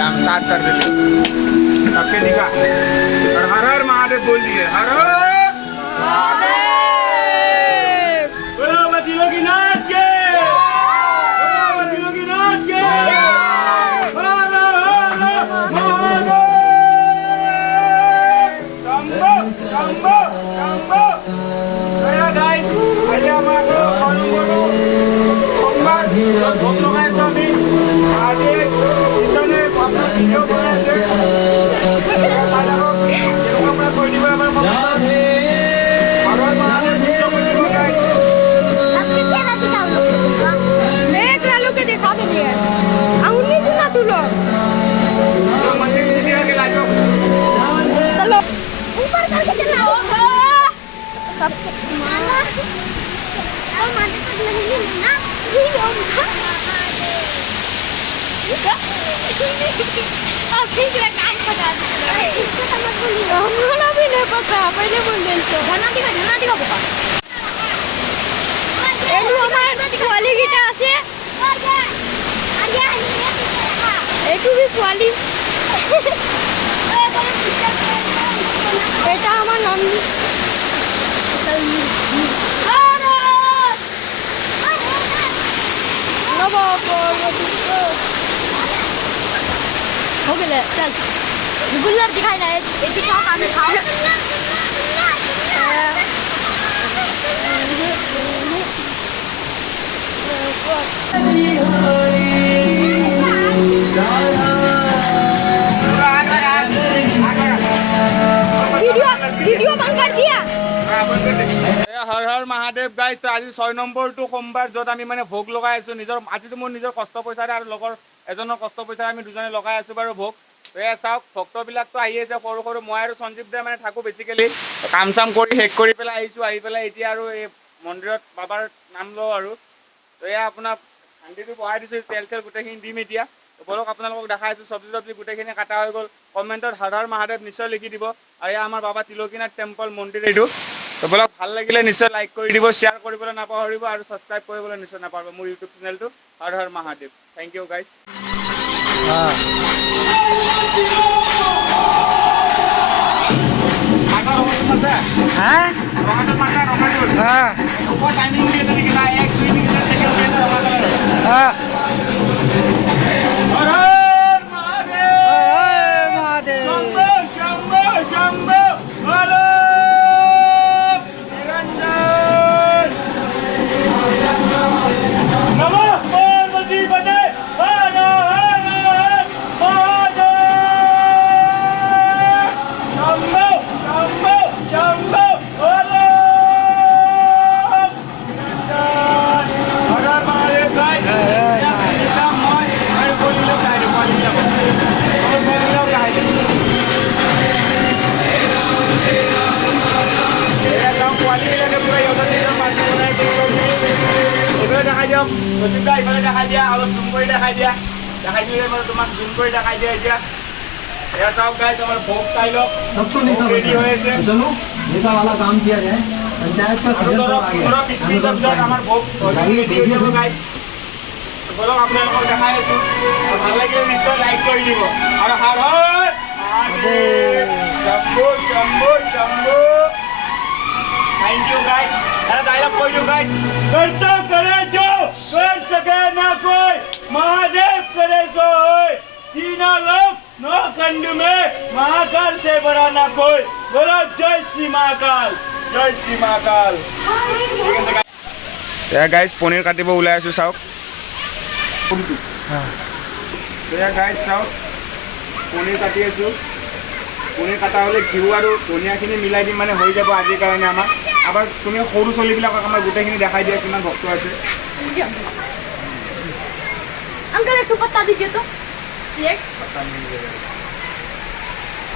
पहले हम स्टार्ट कर देते सबके दिखा और हर हर महादेव बोल दिए हर हर महादेव बोलो बच्चियों की नाच के बोलो बच्चियों की नाच के हर हर महादेव शंभो शंभो शंभो गया गाइस पहले हमारे बोलो सोमवार भोग लगाए स्वामी आगे इसने अपना वीडियो बनाए दिखा दीजिए अंगुली ना तू लोग चलो ऊपर करके चलाओ सब माला और माथे पर नहीं ना अब ठीक है काम पता हमारा भी नहीं पता पहले बोल दे तो धना दिखा बोका एलू हमार वाली गिटा আছে একটু भी वाली এটা আমার নাম हो गया चल गुल्लर दिखाई ना एक ही खाओ आगे खाओ वीडियो बंद कर दिया हर हर महादेव गाइस तो आज 6 নম্বৰটো সোমবাৰ যত আমি মানে ভোগ লগাই আছো নিজৰ আজিতো মোৰ নিজৰ কষ্ট পইচাৰে আৰু লগৰ এজনৰ কষ্ট পইচাৰে আমি দুজনে লগাই আছো বাৰু ভোগ এয়া চাওক ভক্তবিলাকতো আহি আছে সৰু সৰু মই আৰু সঞ্জীৱ দে মানে থাকো বেছিকেলি কাম চাম কৰি শেষ কৰি পেলাই আহিছো আহি পেলাই এতিয়া আৰু এই মন্দিৰত বাবাৰ নাম লওঁ আৰু এয়া আপোনাৰ হান্দিটো বহাই দিছো তেল তেল গোটেইখিনি দিম এতিয়া বলক আপোনালোকক দেখাই আছো চব্জি চব্জি গোটেইখিনি কাটা হৈ গ'ল কমেণ্টত হৰ হৰ মহাদেৱ নিশ্চয় লিখি দিব আৰু এয়া আমাৰ বাবা তিলকীনাথ টেম্পল মন্দিৰ এইটো তো বলক ভাল লাগিলে নিশ্চয় লাইক কৰি দিব শ্বেয়াৰ কৰিবলৈ নাপাহৰিব আৰু ছাবস্ক্ৰাইব কৰিবলৈ নিশ্চয় নাপাহৰিব মোৰ ইউটিউব চেনেলটো হৰ হৰ মহাদেৱ থেংক ইউ গাইছ দেখাই দিয়ক গতিকে ইফালে দেখাই দিয়া অলপ জুম কৰি দেখাই দিয়া দেখাই দিলে বাৰু তোমাক জুম কৰি দেখাই দিয়া এতিয়া এয়া চাওক গাইছ আমাৰ ভোগ চাই লওক सबको नेता ৰেডি হৈ আছে चलो नेता वाला काम किया जाए पंचायत का আৰু सदस्य ধৰক आ गया 15-20 মিনিটৰ পিছত আমাৰ ভোগ ৰেডি হৈ যাব গাইছ বলক আপোনালোকক দেখাই আছো ভাল লাগিলে নিশ্চয় লাইক কৰি দিব আৰু Har Har Mahadev Shambho Shambho Shambho thank you guys अरे डायलॉग कोई दो गाइस करता करे जो कर सके ना कोई महादेव करे सो होय तीनों लोग नौ खंड में महाकाल से बड़ा ना कोई बोलो जय श्री महाकाल जय श्री महाकाल ঠিক আছে গাইস এয়া গাইস পনিৰ কাটিব ওলাই আছো চাওক এয়া গাইস চাওক পনিৰ কাটি আছো পনিৰ কাটা হলে ঘিউ আৰু ধনিয়াখিনি মিলাই দিম মানে হৈ যাব আজিৰ কাৰণে আমাৰ আবাৰ তুমি সৰু চলিবিলাকক আমাৰ গোটেইখিনি দেখাই দিয়া কিমান ভক্ত আছে अंकल एक पत्ता दीजिए तो ये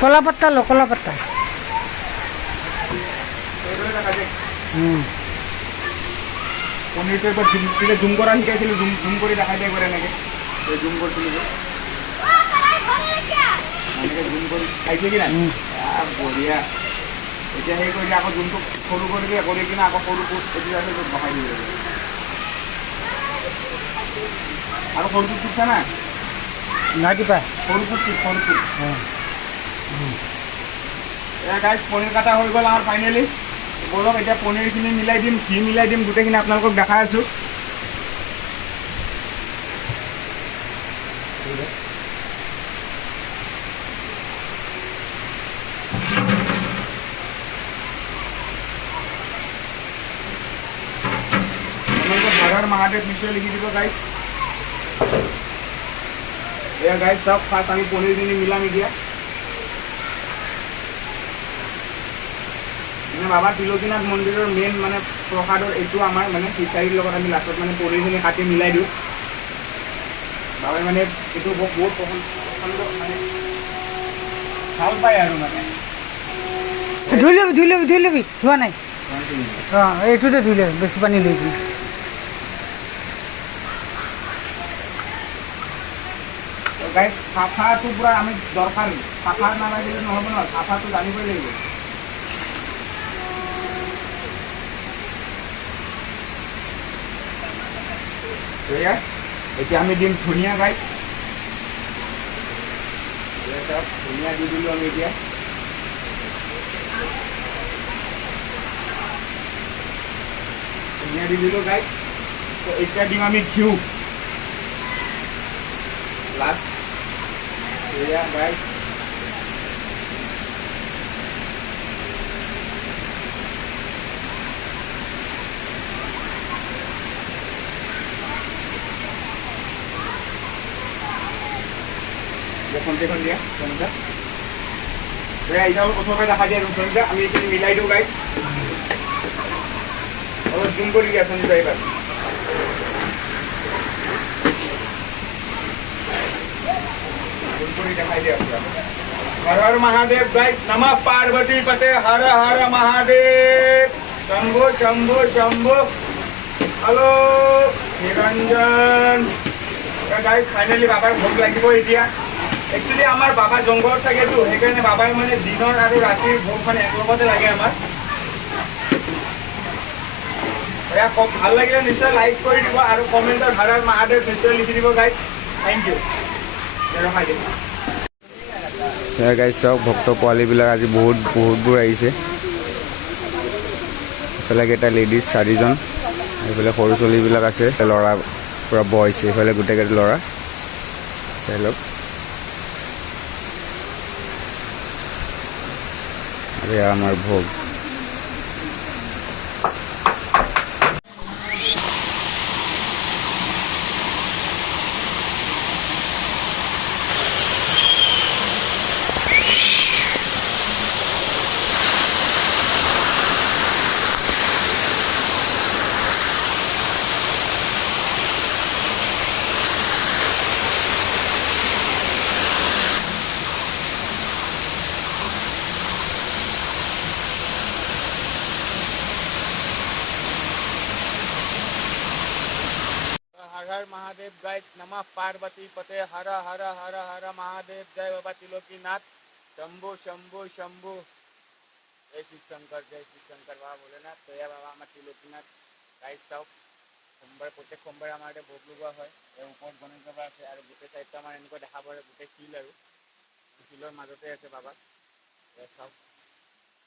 कोला पत्ता लो कोला पत्ता পনিৰটো এবাৰ জুম কৰা শিকাইছিলোঁ জুম কৰি দেখাই দিয়া কৰে এনেকৈ জুম কৰিছিলোঁ যে এনেকৈ জুম কৰি খাইছে কি নাই বঢ়িয়া এতিয়া সেই কৰিলে আকৌ জুমটো সৰু কৰিবি কৰি কিনে আকৌ সৰু এতিয়া বহাই দিব লাগিব আৰু সৰুটো টুকছা না নাইটি পায় সৰু ফুট এয়া গাইজ পনীৰ কাটা হৈ গ'ল আমাৰ ফাইনেলি বলক এতিয়া পনীৰখিনি মিলাই দিম ঘি মিলাই দিম গোটেইখিনি আপোনালোকক দেখাই আছোঁ हर हर महादेव निश्चय लिखी दी गाइस ये गाइस सब फास्ट आमी पनीर दिनी मिला दिया মানে বাবা তিলকীনাথ মন্দিৰৰ মেইন মানে প্ৰসাদৰ এইটো আমাৰ মানে খিচাৰীৰ লগত আমি লাষ্টত মানে পনীৰখিনি কাটি মিলাই দিওঁ বাবাই মানে এইটো বহুত পচন্দ মানে ভাল পায় আৰু মানে ধুই লবি ধোৱা নাই অঁ এইটোতে ধুই লবি বেছি পানী লৈ দিবি গাইছ চাফাটো পুৰা আমি দৰকাৰী চাফা নালাগিলে নহ'ব ন চাফাটো জানিবই লাগিব এতিয়া আমি দিম ধনিয়া গাইছ ধনিয়া দি দিলোঁ আমি এতিয়া ধনিয়া দি দিলোঁ গাইছ তো এতিয়া দিম আমি ঘিউ লাষ্ট গাইছ খন্তি দিয়া তেনেকুৱা এতিয়া অলপ ওচৰতে দেখা দিয়া ৰূপচন্দা আমি এইখিনি মিলাই দিওঁ গাইছ অলপ জুম কৰি দিয়া সঞ্জিতা এইবাৰ জুম কৰি দেখাই দিয়া हर हर महादेव गाइस नमः पार्वती पते Har Har Mahadev Shambho Shambho Shambho hello Niranjan guys finally बाबार भोग লাগিব এতিয়া एक्चुअली आमार बाबा जंगल थाके तो हेकाने बाबाई माने दिनर आरो रातिर भोग माने एकलगते लागे आमार या खूब ভাল লাগিলে নিশ্চয় লাইক কৰি দিব আৰু কমেন্টত हर हर महादेव নিশ্চয় লিখি দিব গাইস থ্যাংক ইউ ৰখাই দিম গাইজ চাওক ভক্ত পোৱালিবিলাক আজি বহুতবোৰ আহিছে এইফালে কেইটা লেডিজ 4জন এইফালে সৰু ছোৱালীবিলাক আছে ল'ৰা পূৰা বইছে এইফালে গোটেইকেইটা ল'ৰা চাই লওক আৰু এয়া আমাৰ ভোগ हर हर महादेव गाइस नमः पार्वती पते हर हर हर हर महादेव जय बाबा त्रिलोकीनाथ शंभो शंभो शंभो जय शिव शंकर बाबा भोलेनाथ जय बाबा आमार त्रिलोकीनाथ गाइस चाওক সোমবাৰ প্ৰত্যেক সোমবাৰে আমাৰ ইয়াতে ভোগ লগোৱা হয় ইয়াৰ ওপৰত গণেশ বাবা আছে আৰু গোটেই চাইডটো আমাৰ এনেকুৱা দেখা পৰে গোটেই শিল আৰু শিলৰ মাজতে আছে বাবা চাওক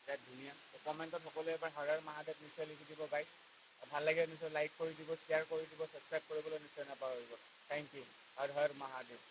বিৰাট ধুনীয়া কমেণ্টত সকলোৱে এবাৰ হৰ হৰ মহাদেৱ নিশ্চয় লিখি দিব গাইছ ভাল লাগে নিশ্চয় লাইক কৰি দিব শ্বেয়াৰ কৰি দিব ছাবস্ক্ৰাইব কৰিবলৈ নিশ্চয় নাপাহৰিব থেংক ইউ হৰ হৰ মহাদেৱ